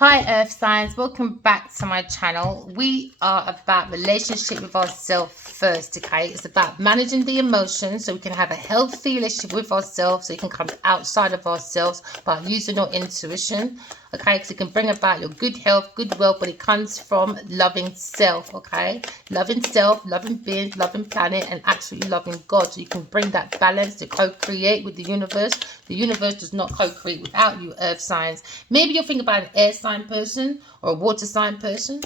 Hi Earth Signs, welcome back to my channel. We are about relationship with ourselves first, okay? It's about managing the emotions so we can have a healthy relationship with ourselves, so you can come outside of ourselves by using your intuition, okay? Because it can bring about your good health, good wealth, but it comes from loving self, okay? Loving self, loving beings, loving planet, and absolutely loving God. So you can bring that balance to co-create with the universe. The universe does not co-create without you, Earth Signs. Maybe you'll think about an air sign person or a water sign person.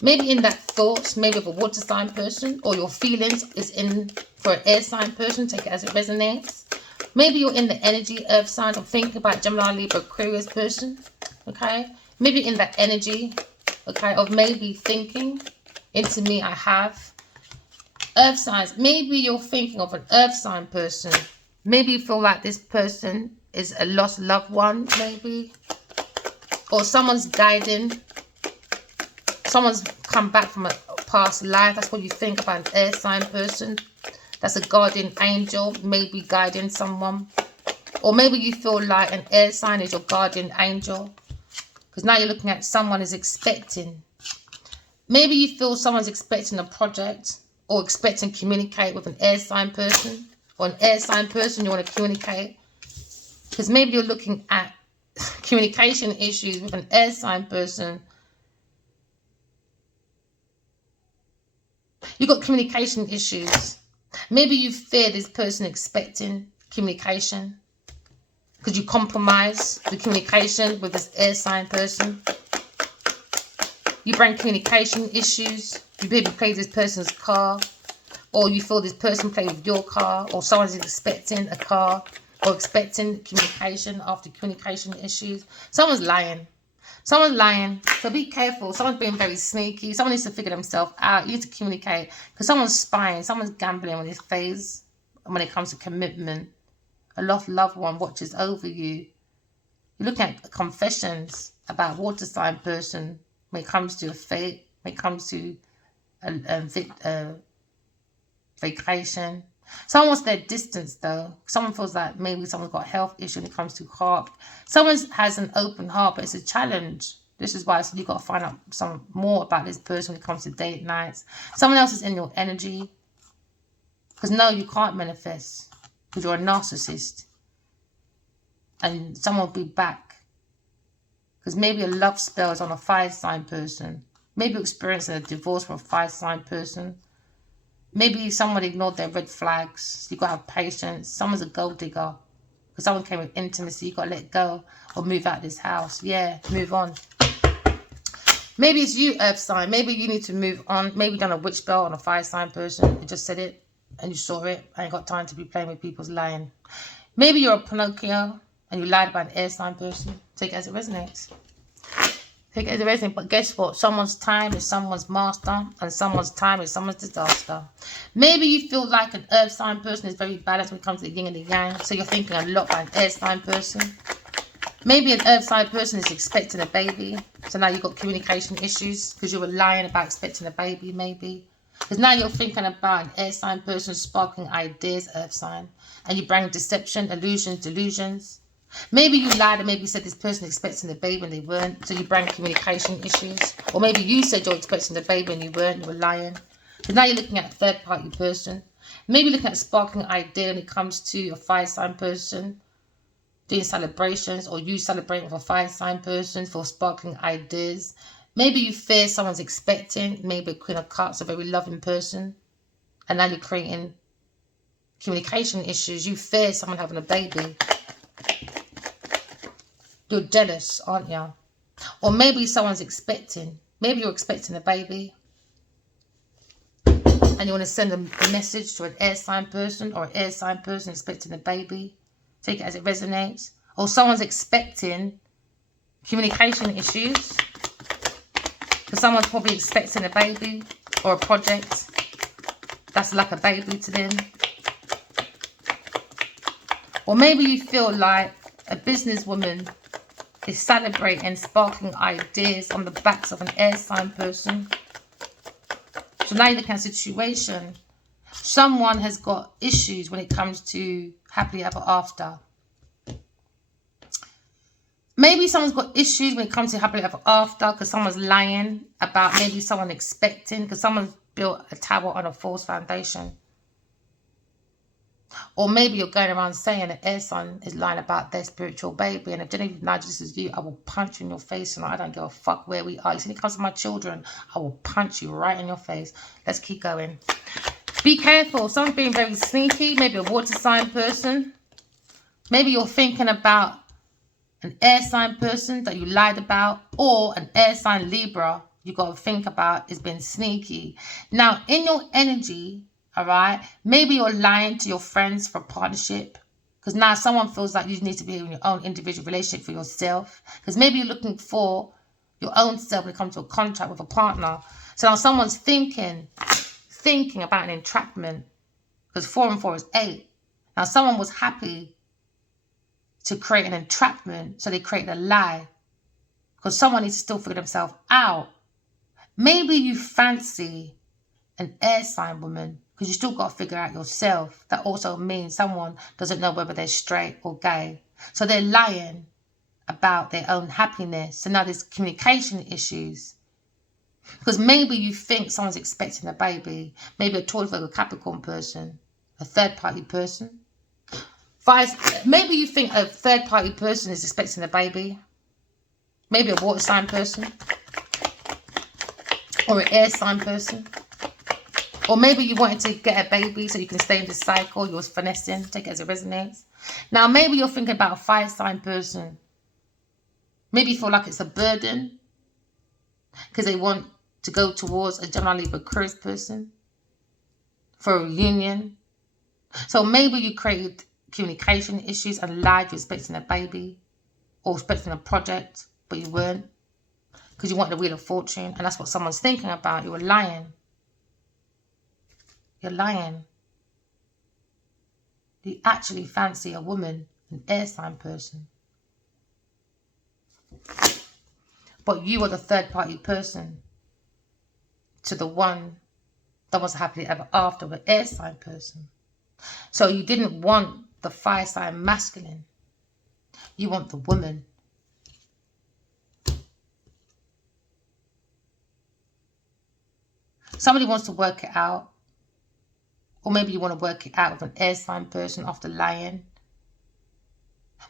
Maybe in that thoughts, maybe of a water sign person, or your feelings is in for an air sign person. Take it as it resonates. Maybe you're in the energy Earth sign or thinking about Gemini, Libra, Aquarius person. Okay. Maybe in that energy, okay, of maybe thinking into me I have. Earth signs. Maybe you're thinking of an earth sign person. Maybe you feel like this person is a lost loved one, maybe. Or someone's guiding. Someone's come back from a past life. That's what you think about an air sign person. That's a guardian angel, maybe guiding someone. Or maybe you feel like an air sign is your guardian angel. Because now you're looking at someone is expecting. Maybe you feel someone's expecting a project or expecting to communicate with an air sign person. Or an air sign person you want to communicate. Because maybe you're looking at communication issues with an air sign person. You've got communication issues. Maybe you fear this person expecting communication because you compromise the communication with this air sign person. You bring communication issues. You maybe play this person's car, or you feel this person play with your car, or someone's expecting a car or expecting communication after communication issues. Someone's lying. Someone's lying, so be careful. Someone's being very sneaky. Someone needs to figure themselves out. You need to communicate because someone's spying. Someone's gambling on this phase. And when it comes to commitment, a loved one watches over you. You're looking at confessions about water sign person when it comes to a fate, when it comes to a vacation. Someone wants their distance though. Someone feels like maybe someone's got a health issue when it comes to heart. Someone has an open heart, but it's a challenge. This is why you've got to find out some more about this person when it comes to date nights. Someone else is in your energy. Because no, you can't manifest. Because you're a narcissist. And someone will be back. Because maybe a love spell is on a fire sign person. Maybe you're experiencing a divorce from a fire sign person. Maybe someone ignored their red flags. So you've got to have patience. Someone's a gold digger. Because someone came with intimacy. You've got to let go or move out of this house. Yeah, move on. Maybe it's you, Earth sign. Maybe you need to move on. Maybe you've done a witch spell on a fire sign person. You just said it and you saw it. I ain't got time to be playing with people's lying. Maybe you're a Pinocchio and you lied about an air sign person. Take it as it resonates. Take it as it resonates. But guess what? Someone's time is someone's master and someone's time is someone's disaster. Maybe you feel like an earth sign person is very balanced when it comes to the yin and the yang. So you're thinking a lot about an air sign person. Maybe an earth sign person is expecting a baby. So now you've got communication issues because you were lying about expecting a baby maybe. Because now you're thinking about an air sign person sparking ideas, earth sign. And you bring deception, illusions, delusions. Maybe you lied and maybe you said this person expecting a baby and they weren't. So you bring communication issues. Or maybe you said you're expecting a baby and you weren't. You were lying. Because now you're looking at a third party person. Maybe looking at a sparking idea when it comes to a fire sign person. Doing celebrations or you celebrating with a fire sign person for sparkling ideas. Maybe you fear someone's expecting. Maybe a Queen of Cups, a very loving person. And now you're creating communication issues. You fear someone having a baby. You're jealous, aren't you? Or maybe someone's expecting. Maybe you're expecting a baby. And you want to send a message to an air sign person or an air sign person expecting a baby. Take it as it resonates. Or someone's expecting communication issues. Because someone's probably expecting a baby or a project. That's like a baby to them. Or maybe you feel like a businesswoman is celebrating sparkling ideas on the backs of an air sign person. So now you look at a situation. Someone has got issues when it comes to happily ever after. Maybe someone's got issues when it comes to happily ever after because someone's lying about maybe someone expecting, because someone's built a tower on a false foundation. Or maybe you're going around saying that air sign is lying about their spiritual baby. And if Genevieve Nigel, this is you, I will punch you in your face. And I don't give a fuck where we are. You see, when it comes to my children, I will punch you right in your face. Let's keep going. Be careful. Someone's being very sneaky. Maybe a water sign person. Maybe you're thinking about an air sign person that you lied about. Or an air sign Libra you got to think about is being sneaky. Now, in your energy, all right, maybe you're lying to your friends for partnership, because now someone feels like you need to be in your own individual relationship for yourself, because maybe you're looking for your own self when it comes to a contract with a partner. So now someone's thinking about an entrapment, because 4 and 4 is 8. Now someone was happy to create an entrapment, so they created a lie, because someone needs to still figure themselves out. Maybe you fancy an air sign woman, because you still got to figure out yourself. That also means someone doesn't know whether they're straight or gay. So they're lying about their own happiness. So now there's communication issues. Because maybe you think someone's expecting a baby. Maybe a Taurus, Virgo, Capricorn person. A third-party person. Maybe you think a third-party person is expecting a baby. Maybe a water sign person. Or an air sign person. Or maybe you wanted to get a baby so you can stay in the cycle. You're finessing. Take it as it resonates. Now, maybe you're thinking about a fire sign person. Maybe you feel like it's a burden because they want to go towards a generally Aquarius person for a reunion. So maybe you created communication issues and lied you're expecting a baby or expecting a project, but you weren't because you wanted the Wheel of Fortune, and that's what someone's thinking about. You were lying. You're lying. You actually fancy a woman, an air sign person. But you are the third party person to the one that was happily ever after, an air sign person. So you didn't want the fire sign masculine. You want the woman. Somebody wants to work it out. Or maybe you want to work it out with an air sign person after lying.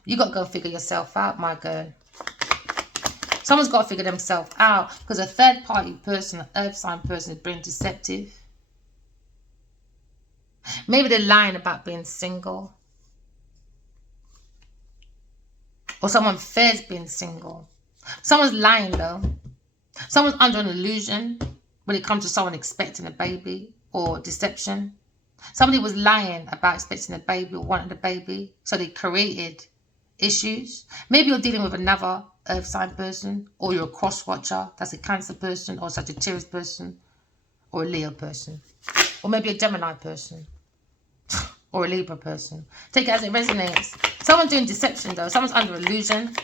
You got to go figure yourself out, my girl. Someone's got to figure themselves out, because a third party person, an earth sign person, is being deceptive. Maybe they're lying about being single. Or someone fears being single. Someone's lying though. Someone's under an illusion when it comes to someone expecting a baby or deception. Somebody was lying about expecting a baby or wanting a baby, so they created issues. Maybe you're dealing with another earth sign person, or you're a cross watcher, that's a Cancer person, or a Sagittarius person, or a Leo person, or maybe a Gemini person, or a Libra person. Take it as it resonates. Someone's doing deception though. Someone's under illusion.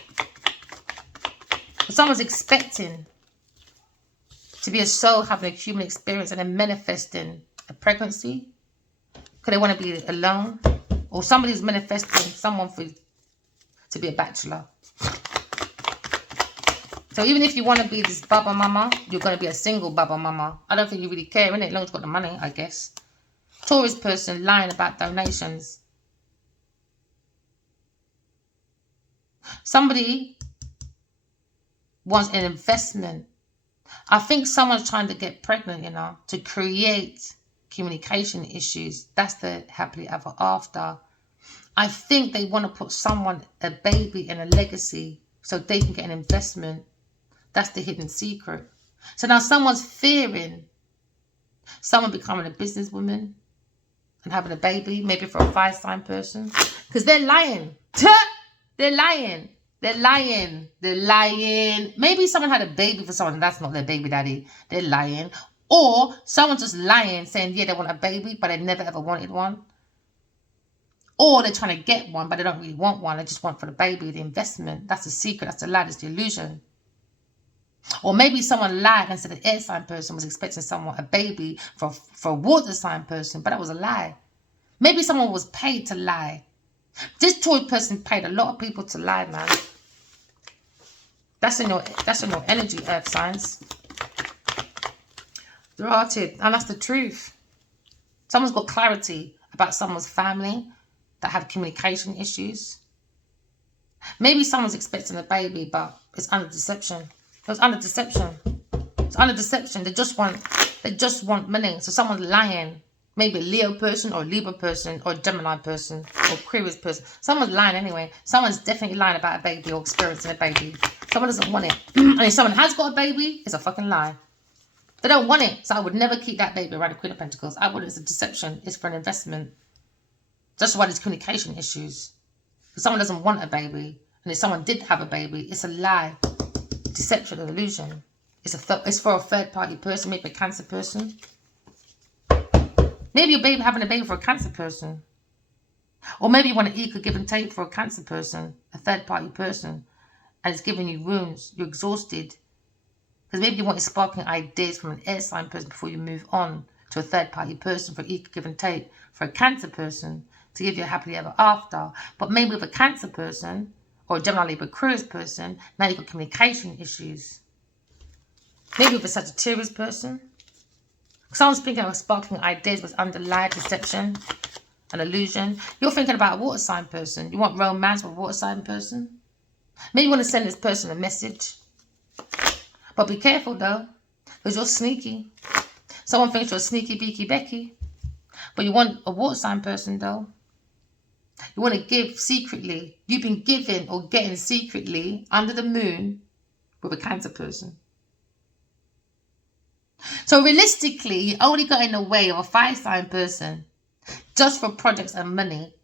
Someone's expecting to be a soul having a human experience and then manifesting a pregnancy. Because they want to be alone. Or somebody's manifesting someone to be a bachelor. So even if you want to be this baba mama, you're going to be a single baba mama. I don't think you really care, innit? As long as you've got the money, I guess. Taurus person lying about donations. Somebody wants an investment. I think someone's trying to get pregnant, you know, to create communication issues. That's the happily ever after. I think they want to put someone, a baby, in a legacy so they can get an investment. That's the hidden secret. So now someone's fearing someone becoming a businesswoman and having a baby, maybe for a fire sign person, because they're lying. They're lying. They're lying. They're lying. Maybe someone had a baby for someone and that's not their baby daddy. They're lying. Or someone's just lying, saying, yeah, they want a baby, but they never ever wanted one. Or they're trying to get one, but they don't really want one. They just want for the baby, the investment. That's the secret. That's the lie. That's the illusion. Or maybe someone lied and said an air sign person was expecting someone, a baby, for a water sign person, but that was a lie. Maybe someone was paid to lie. This Taurus person paid a lot of people to lie, man. That's in your energy, earth signs. Rotted, and that's the truth. Someone's got clarity about someone's family that have communication issues. Maybe someone's expecting a baby, but it's under deception. It's under deception. It's under deception. They just want money. So someone's lying. Maybe a Leo person or a Libra person or a Gemini person or Aquarius person. Someone's lying anyway. Someone's definitely lying about a baby or experiencing a baby. Someone doesn't want it. And if someone has got a baby, it's a fucking lie. They don't want it. So I would never keep that baby around the Queen of Pentacles. I would. It's a deception. It's for an investment. That's why there's communication issues. If someone doesn't want a baby, and if someone did have a baby, it's a lie. Deception and illusion. It's for a third party person, maybe a Cancer person. Maybe you're having a baby for a Cancer person. Or maybe you want to equal give and take for a Cancer person, a third party person, and it's giving you wounds. You're exhausted. Because maybe you want sparking ideas from an air sign person before you move on to a third party person for equal give and take for a Cancer person to give you a happily ever after. But maybe with a Cancer person or a Gemini Libra Aquarius person, now you've got communication issues. Maybe with a Sagittarius person. Someone's thinking of sparkling ideas with underlying deception and illusion. You're thinking about a water sign person. You want romance with a water sign person. Maybe you want to send this person a message. But be careful though, because you're sneaky. Someone thinks you're sneaky beaky Becky. But you want a water sign person though. You want to give secretly. You've been giving or getting secretly under the moon with a Cancer person. So realistically, you only got in the way of a fire sign person just for projects and money.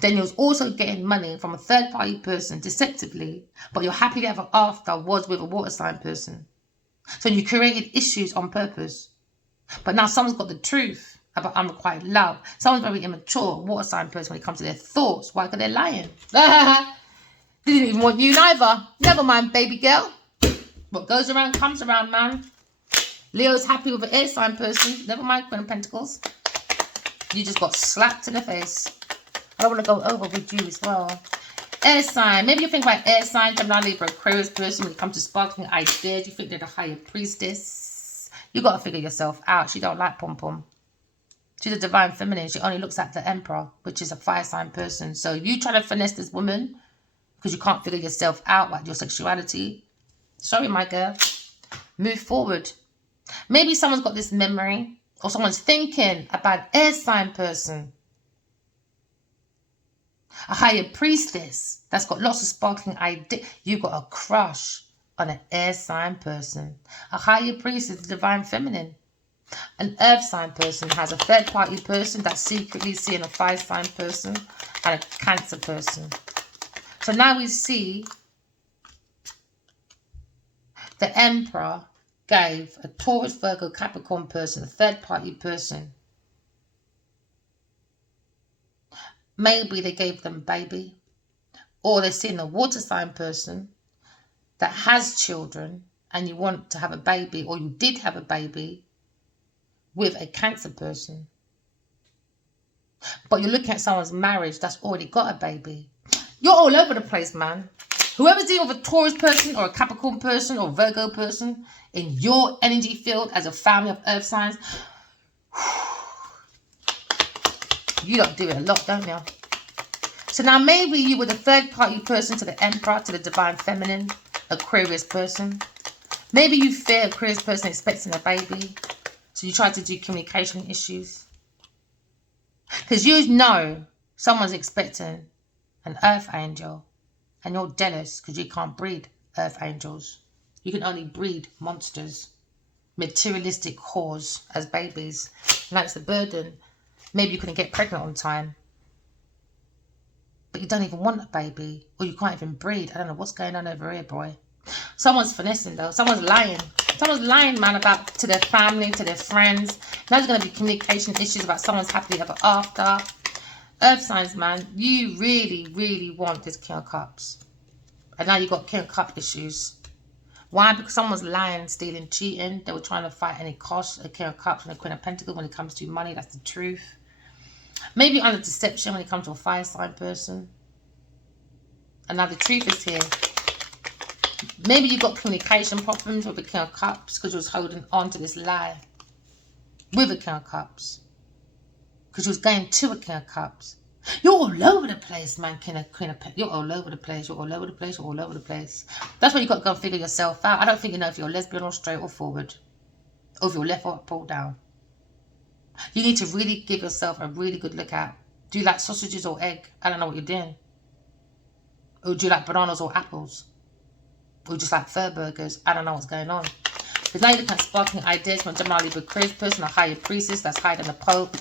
Then you're also getting money from a third party person deceptively, but your happily ever after was with a water sign person. So you created issues on purpose. But now someone's got the truth about unrequited love. Someone's very immature, water sign person when it comes to their thoughts. Why? Because they're lying. They didn't even want you neither. Never mind, baby girl. What goes around comes around, man. Leo's happy with an air sign person. Never mind, Queen of Pentacles. You just got slapped in the face. I want to go over with you as well. Air sign. Maybe you think about air sign, Gemini, Libra, Aquarius person when it comes to sparkling ideas. You think they're the higher priestess. You got to figure yourself out. She don't like pom-pom. She's a divine feminine. She only looks at the emperor, which is a fire sign person. So you try to finesse this woman because you can't figure yourself out about your sexuality. Sorry, my girl. Move forward. Maybe someone's got this memory or someone's thinking about an air sign person. A higher priestess that's got lots of sparkling ideas. You got a crush on an air sign person. A higher priestess is divine feminine. An earth sign person has a third party person that's secretly seeing a fire sign person and a Cancer person. So now we see the emperor gave a Taurus, Virgo, Capricorn person, a third party person. Maybe they gave them a baby. Or they're seeing a water sign person that has children and you want to have a baby, or you did have a baby with a Cancer person. But you're looking at someone's marriage that's already got a baby. You're all over the place, man. Whoever's dealing with a Taurus person or a Capricorn person or Virgo person in your energy field as a family of earth signs, you don't do it a lot, don't you? So now maybe you were the third party person to the emperor, to the divine feminine, Aquarius person. Maybe you fear Aquarius person expecting a baby. So you try to do communication issues. Because you know someone's expecting an earth angel. And you're jealous because you can't breed earth angels. You can only breed monsters. Materialistic whores as babies. And that's the burden. Maybe you couldn't get pregnant on time. But you don't even want a baby. Or you can't even breed. I don't know what's going on over here, boy. Someone's finessing though. Someone's lying. Someone's lying, man, about to their family, to their friends. Now there's going to be communication issues about someone's happily ever after. Earth signs, man, you really, really want this King of Cups. And now you've got King of Cup issues. Why? Because someone's lying, stealing, cheating. They were trying to fight any cost. A King of Cups and a Queen of Pentacles when it comes to money. That's the truth. Maybe under deception when it comes to a fire sign person. And now the truth is here. Maybe you've got communication problems with the King of Cups because you was holding on to this lie with the King of Cups. Because you was going to a King of Cups. You're all over the place, man, Queen of You're all over the place. You're all over the place. You're all over the place. That's why you got to go and figure yourself out. I don't think you know if you're lesbian or straight or forward. Or if you're left or up or down. You need to really give yourself a really good look at. Do you like sausages or egg? I don't know what you're doing. Or do you like bananas or apples? Or just like fur burgers? I don't know what's going on. But now you're looking at sparkling ideas from a Gemini Libra Aquarius person, a higher priestess that's higher than the Pope.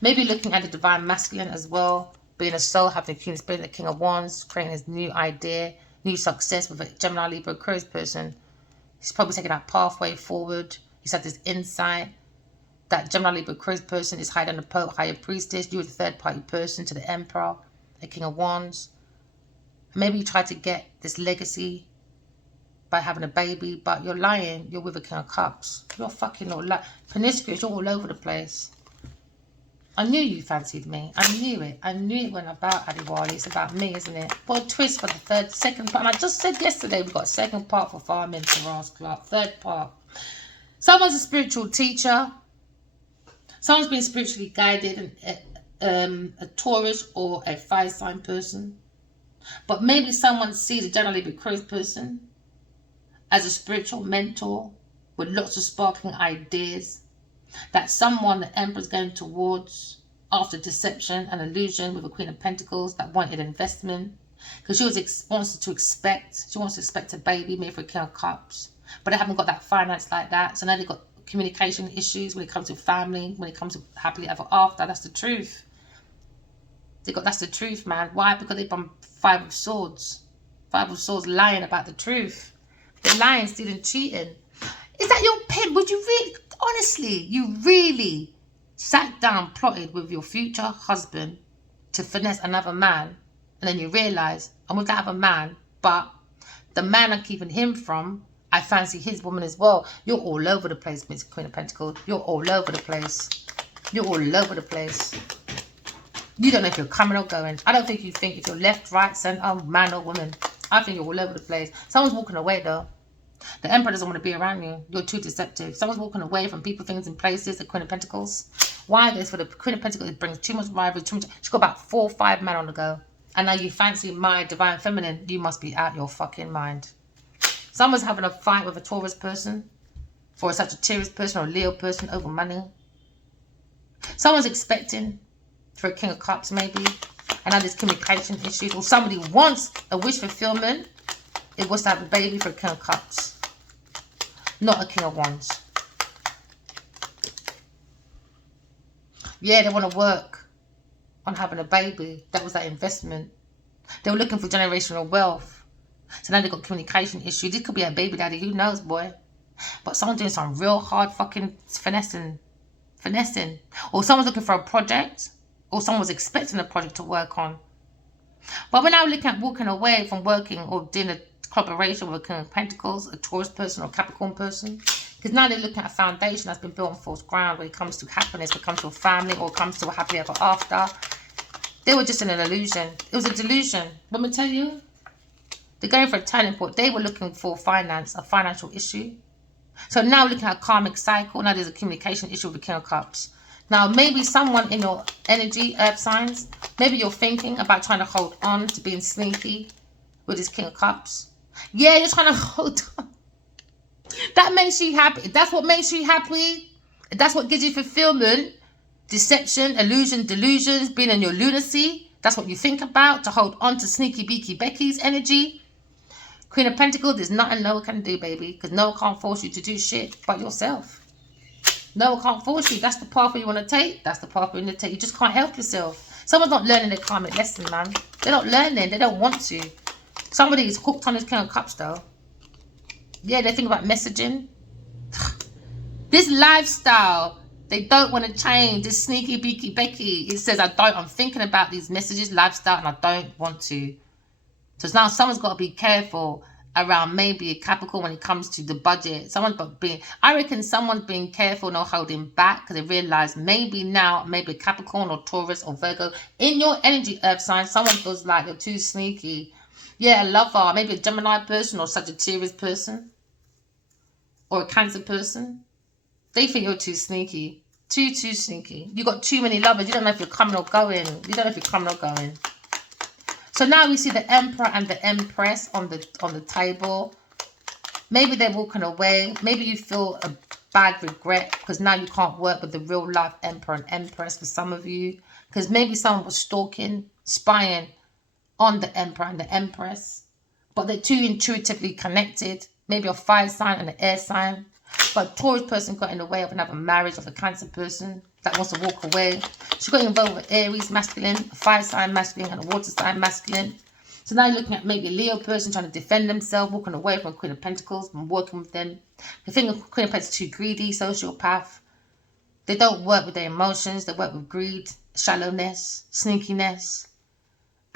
Maybe looking at the divine masculine as well, being a soul, having a human spirit, the King of Wands, creating his new idea, new success with a Gemini Libra Aquarius person. He's probably taking that pathway forward. He's had this insight that Gemini Libra Aquarius person is higher than the Pope, higher priestess. You are the third party person to the Emperor, the King of Wands. Maybe you try to get this legacy by having a baby, but you're lying. You're with a King of Cups. You're fucking all lying. Promiscuous, you're all over the place. I knew you fancied me. I knew it. I knew it when about Adiwali. It's about me, isn't it? Well, twist for the second part. And I just said yesterday we got a second part for farming for Ross Clark. Third part. Someone's a spiritual teacher. Someone's been spiritually guided, a Taurus or a fire sign person. But maybe someone sees a generally Aquarius person as a spiritual mentor with lots of sparkling ideas. That someone the Emperor's going towards after deception and illusion with the Queen of Pentacles that wanted investment. Because she wants to expect a baby, maybe for a King of Cups. But they haven't got that finance like that. So now they've got communication issues when it comes to family, when it comes to happily ever after. That's the truth. That's the truth, man. Why? Because they've done Five of Swords. Five of Swords lying about the truth. They're lying, stealing, cheating. Is that your pen? Would you really, honestly, you really sat down, plotted with your future husband to finesse another man, and then you realise, I'm with that other man, but the man I'm keeping him from, I fancy his woman as well. You're all over the place, Miss Queen of Pentacles. You're all over the place. You're all over the place. You don't know if you're coming or going. I don't think you think if you're left, right, centre, man or woman. I think you're all over the place. Someone's walking away though. The Emperor doesn't want to be around you. You're too deceptive. Someone's walking away from people, things, and places. The Queen of Pentacles. Why? This for the Queen of Pentacles. It brings too much rivalry. She's got about 4 or 5 men on the go. And now you fancy my divine feminine. You must be out your fucking mind. Someone's having a fight with a Taurus person, for a Sagittarius person or a Leo person over money. Someone's expecting for a King of Cups maybe. And now there's communication issues. Or somebody wants a wish fulfillment. It was to have a baby for a King of Cups. Not a King of Wands. Yeah, they want to work on having a baby. That was that investment. They were looking for generational wealth. So now they've got communication issues. This could be a baby daddy. Who knows, boy? But someone's doing some real hard fucking finessing. Or someone's looking for a project. Or someone's expecting a project to work on. But we're now looking at walking away from working or doing a collaboration with a King of Pentacles, a Taurus person or Capricorn person. Because now they're looking at a foundation that's been built on false ground when it comes to happiness, when it comes to a family, or it comes to a happily ever after. They were just in an illusion. It was a delusion. Let me tell you. They're going for a turning point. They were looking for finance, a financial issue. So now looking at a karmic cycle. Now there's a communication issue with the King of Cups. Now maybe someone in your energy, earth signs, maybe you're thinking about trying to hold on to being sneaky with this King of Cups. Yeah, you're trying to hold on. That makes you happy. That's what makes you happy. That's what gives you fulfillment. Deception, illusion, delusions, being in your lunacy. That's what you think about, to hold on to sneaky beaky Becky's energy. Queen of Pentacles, there's nothing no one can do, baby. Because no one can't force you to do shit but yourself. No one can't force you. That's the path you want to take. That's the path you want to take. You just can't help yourself. Someone's not learning their karmic lesson, man. They're not learning. They don't want to. Somebody is hooked on this King of Cups, though. Yeah, they think about messaging. This lifestyle, they don't want to change. This sneaky beaky Becky. It says, I'm thinking about these messages, lifestyle, and I don't want to. So now someone's got to be careful around maybe a Capricorn when it comes to the budget. I reckon someone's being careful, not holding back, because they realize maybe now, maybe a Capricorn or Taurus or Virgo, in your energy earth sign, someone feels like you're too sneaky. Yeah, a lover. Maybe a Gemini person or Sagittarius person. Or a Cancer person. They think you're too sneaky. Too sneaky. You got too many lovers. You don't know if you're coming or going. You don't know if you're coming or going. So now we see the Emperor and the Empress on the table. Maybe they're walking away. Maybe you feel a bad regret because now you can't work with the real life Emperor and Empress for some of you. Because maybe someone was stalking, spying on the Emperor and the Empress. But they're too intuitively connected. Maybe a fire sign and an air sign. But a Taurus person got in the way of another marriage of a Cancer person that wants to walk away. She got involved with Aries masculine, a fire sign masculine, and a water sign masculine. So now you're looking at maybe a Leo person trying to defend themselves, walking away from Queen of Pentacles and working with them. The thing of Queen of Pentacles is too greedy, sociopath. They don't work with their emotions. They work with greed, shallowness, sneakiness,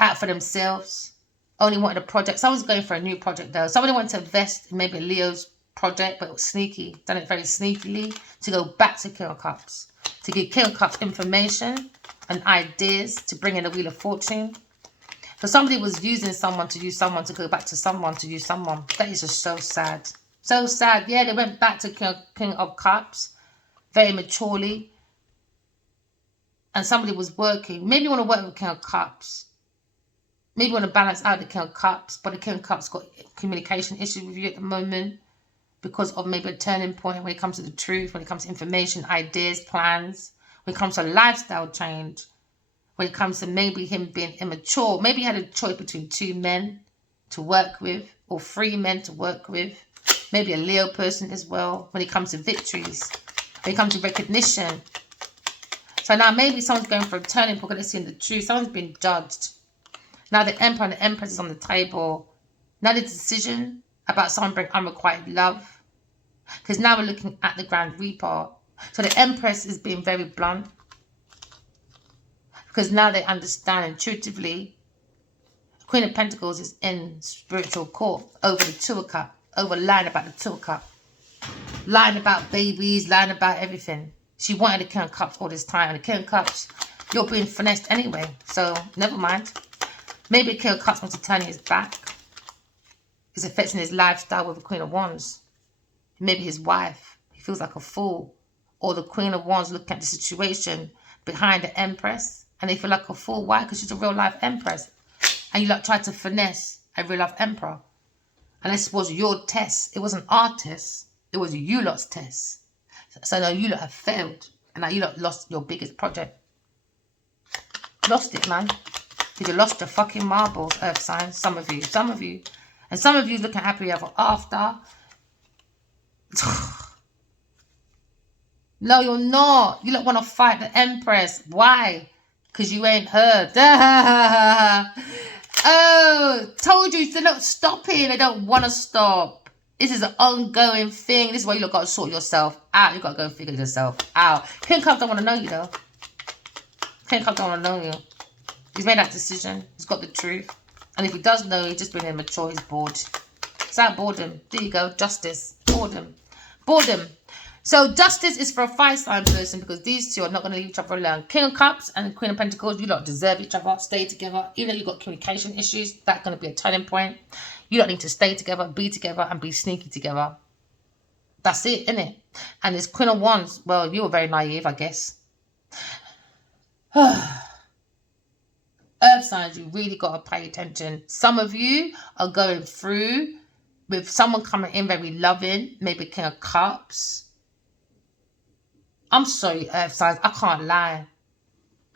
out for themselves. Only wanted a project. Someone's going for a new project though. Somebody wanted to invest in maybe a Leo's project, but it was sneaky. Done it very sneakily to go back to King of Cups. To give King of Cups information and ideas to bring in the Wheel of Fortune. So somebody was using someone to use someone to go back to someone to use someone. That is just so sad. So sad. Yeah, they went back to King of Cups very maturely. And somebody was working. Maybe you want to work with King of Cups. Maybe you want to balance out the King of Cups. But the King of Cups got communication issues with you at the moment. Because of maybe a turning point when it comes to the truth. When it comes to information, ideas, plans. When it comes to lifestyle change. When it comes to maybe him being immature. Maybe he had a choice between 2 men to work with. Or 3 men to work with. Maybe a Leo person as well. When it comes to victories. When it comes to recognition. So now maybe someone's going for a turning point. Because they're seeing the truth. Someone's been judged. Now the Emperor and the Empress is on the table. Now the decision about someone bringing unrequited love. Because now we're looking at the Grand Reaper. So the Empress is being very blunt. Because now they understand intuitively. Queen of Pentacles is in spiritual court over the Two of Cups. Over lying about the Two of Cups. Lying about babies, lying about everything. She wanted the King of Cups all this time. And the King of Cups, you're being finessed anyway. So, never mind. Maybe the King of Cups wants to turn his back. It's affecting his lifestyle with the Queen of Wands. Maybe his wife. He feels like a fool. Or the Queen of Wands looking at the situation behind the Empress. And they feel like a fool. Why? Because she's a real life Empress. And you like try to finesse a real life Emperor. And this was your test. It wasn't our test. It was you lot's test. So now you lot have failed. And now you lot lost your biggest project. Lost it, man. Because you lost your fucking marbles, Earth signs. Some of you. Some of you. And some of you looking happy ever after. No, you're not. You lot want to fight the Empress. Why? Because you ain't heard. Oh, told you they're not stopping. They don't want to stop. This is an ongoing thing. This is why you lot got to sort yourself out. You got to go and figure yourself out. King Cup don't want to know you though. King Cup don't want to know you. He's made that decision. He's got the truth. And if he does know, he's just been immature. He's bored. It's out boredom. There you go. Justice. Boredom. Boredom. So justice is for a fire sign person because these two are not going to leave each other alone. King of Cups and Queen of Pentacles, you lot deserve each other. Stay together. Even though you've got communication issues, that's going to be a turning point. You don't need to stay together, be together, and be sneaky together. That's it, innit? And this Queen of Wands, well, you were very naive, I guess. Earth signs, you really got to pay attention. Some of you are going through with someone coming in very loving, maybe King of Cups. I'm sorry, Earth signs. I can't lie.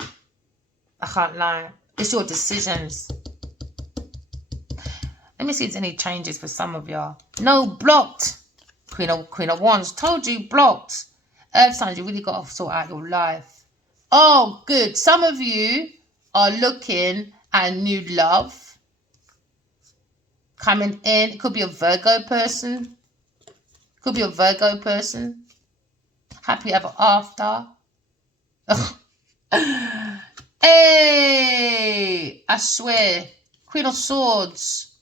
I can't lie. It's your decisions. Let me see if there's any changes for some of y'all. No, blocked. Queen of Wands. Told you, blocked. Earth signs, you really got to sort out your life. Oh, good. Some of you are looking at new love coming in. It could be a Virgo person. Could be a Virgo person. Happy ever after. Hey, I swear. Queen of Swords.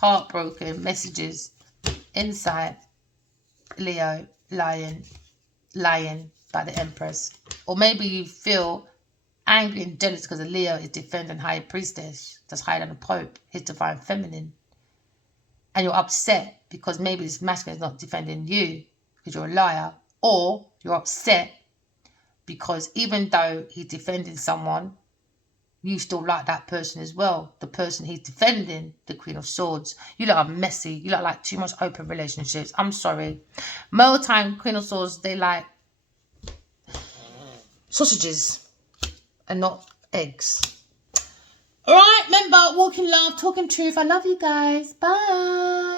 Heartbroken messages. Inside. Leo. Lying by the Empress. Or maybe you feel angry and jealous because a Leo is defending high priestess. That's higher than the Pope, his divine feminine. And you're upset because maybe this masculine is not defending you because you're a liar. Or you're upset because even though he's defending someone, you still like that person as well. The person he's defending, the Queen of Swords. You lot are messy. You lot like too much open relationships. I'm sorry. Most time, Queen of Swords, they like sausages and not eggs. Alright, remember, walking love, talking truth. I love you guys. Bye.